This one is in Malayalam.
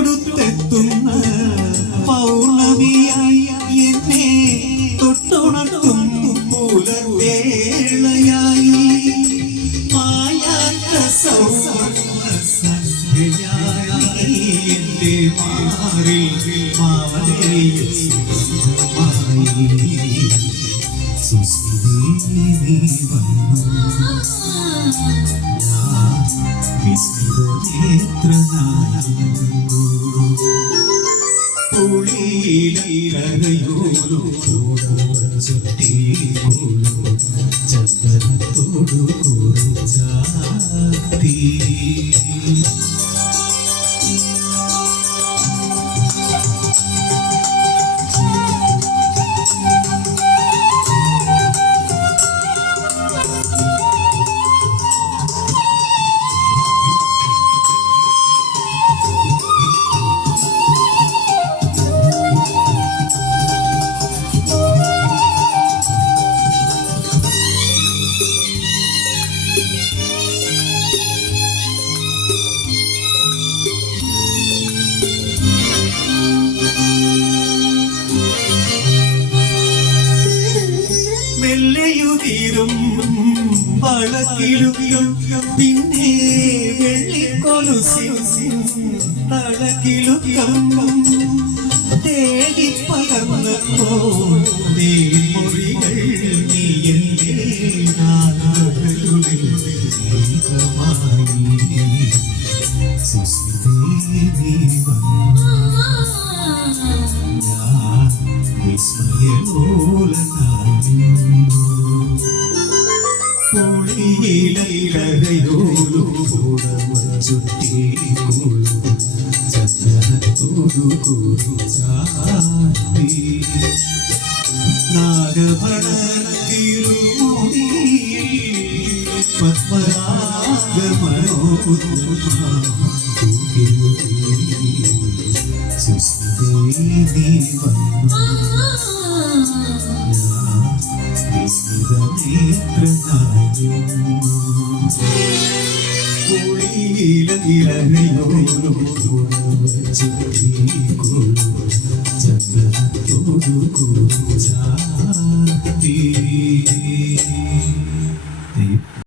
തൊടുത്തെത്തുന്ന പൗർണമിയായി എന്നെ തൊട്ടുണർത്തും പുലർവേളയായി മായാത്ത സൗന്ദര്യയായി എന്റെ മാറിൽ മാലയിൽ സുസ്മിതേ നീ വന്നു വിസ്മിതനേത്രനായിരുന്നു പുളിയിലരയോലോ ചുറ്റിക്കോളോ ചന്ദനത്തോടു കുറിച്ചാത്തി മെല്ലെയുതിരും വളക്കിലും പിന്നെ വെള്ളിക്കൊലുസിൻ തളക്കിലും തേടി പകർന്നപ്പോൾ തേൻമൊഴികൾ നീ എന്റെ നാളുകളിൽ സുസ്മിതേ നീ വന്നു ഞാൻ വിസ്മയലോലനായിരുന്നു പുളിയിലരയോലോ ചുറ്റിക്കോളൂ ചന്ദനത്തോടു കുറിച്ചാത്തി നാഗഭടത്തിരുമുടിയിൽ പത്മരാഗമനോദ്ഭവ സുസ്മിതേ നീ വന്നു വിസ്മിതനേത്രനായിരുന്നു പുളിയിലരയോലോ ചുറ്റിക്കോളൂ ചന്ദനത്തോടു കുറിച്ചാത്തി